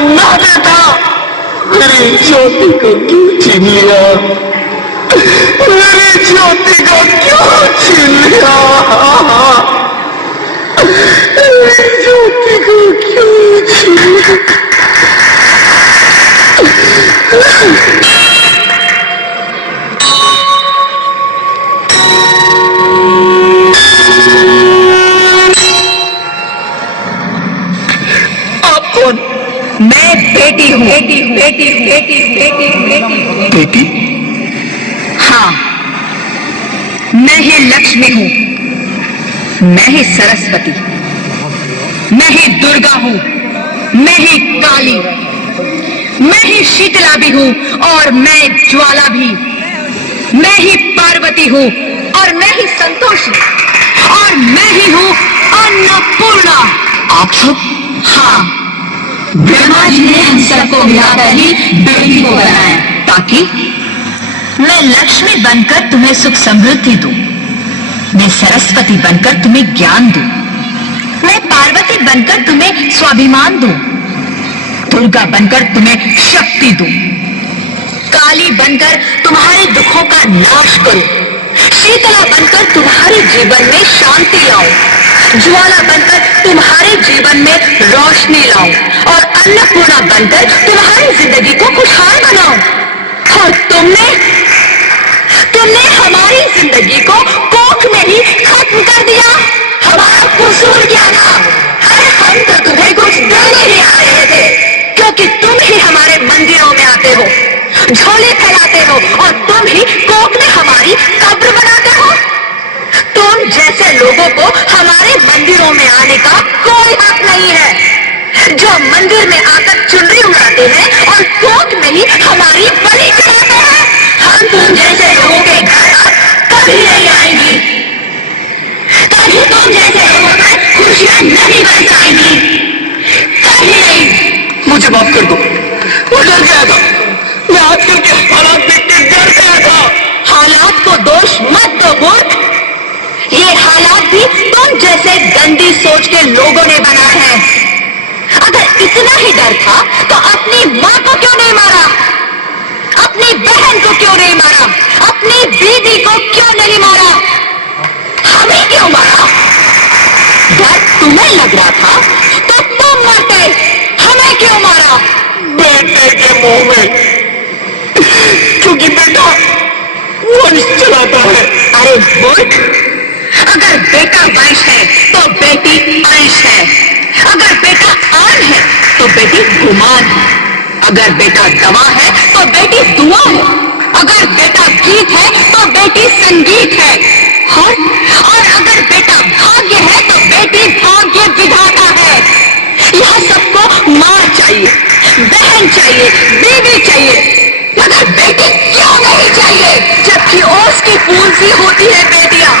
ना देता मेरी ज्योति को क्यों छीन लिया, मेरी ज्योति को क्यों छीन लिया, मेरी ज्योति को क्यों छीन लिया। आप कौन? मैं बेटी हूँ, बेटी हूँ, बेटी हूँ, बेटी हूँ, बेटी हूँ, बेटी हूँ। बेटी? हाँ, मैं ही लक्ष्मी हूँ, मैं ही सरस्वती, मैं ही दुर्गा हूँ, मैं ही काली, मैं ही शीतला भी हूँ और मैं ज्वाला भी, मैं ही पार्वती हूँ और मैं ही संतोषी और मैं ही हूँ अन्नपूर्णा। आप सब? हाँ, ब्रह्मा जी ने हम सबको मिलाकर ही बेटी को बनाया ताकि मैं लक्ष्मी बनकर तुम्हें सुख समृद्धि दूं, मैं सरस्वती बनकर तुम्हें ज्ञान दूं, मैं पार्वती बनकर तुम्हें स्वाभिमान दूं, दुर्गा बनकर तुम्हें शक्ति दूं, काली बनकर तुम्हारे दुखों का नाश करूं, शीतला बनकर तुम्हारे जीवन में शांति लाऊं, ज्वाला बनकर तुम्हारे जीवन में रोशनी लाऊं और अन्नपूर्णा बनकर तुम्हारी जिंदगी को खुशहाल बनाऊं। और तुमने हमारी जिंदगी को कोख में ही खत्म कर दिया। हमारा कसूर क्या था? अरे हम तो तुम्हें कुछ देने ही आ रहे थे, क्योंकि तुम ही हमारे मंदिरों में आते हो, झोले फैलाते हो और तुम ही कोख में हमारी कब्र बनाते हो। तुम जैसे लोगों को हमारे मंदिरों में आने का कोई हक नहीं है, जो मंदिर में आकर चुनरी उड़ाते हैं और कोख में ही हमारी बलि चढ़ाते हैं। हम तुम जैसे लोगों के घर कभी नहीं आएंगी, कभी तुम जैसे लोगों पर खुशियां नहीं बरसाएंगी, कभी नहीं। मुझे माफ कर दो, मैं डर गया था, मैं आजकल के हालात देख के डर गया था। हालात को दोष मत दो मूर्ख, ये हालात भी तुम जैसे गंदी सोच के लोगों ने बनाए हैं। अगर इतना ही डर था तो अपनी माँ को क्यों नहीं मारा, अपनी बहन को क्यों नहीं मारा, अपनी बीवी को क्यों नहीं मारा, हमें क्यों मारा? डर तुम्हें लग रहा था तो तुम मरते, हमें क्यों मारा? बेटे के मुंह में, क्योंकि बेटा वंश चलाता है। अरे मूर्ख, अगर बेटा वंश है तो बेटी अंश है, अगर बेटा आन है तो बेटी गुमान है, अगर बेटा दवा है तो बेटी दुआ है, अगर बेटा गीत है तो बेटी संगीत है, और अगर बेटा भाग्य है तो बेटी भाग्य विधाता है। यह सबको माँ चाहिए, बहन चाहिए, बीवी चाहिए, मगर बेटी क्यों नहीं चाहिए? जबकि ओस की फूल सी होती है बेटियां।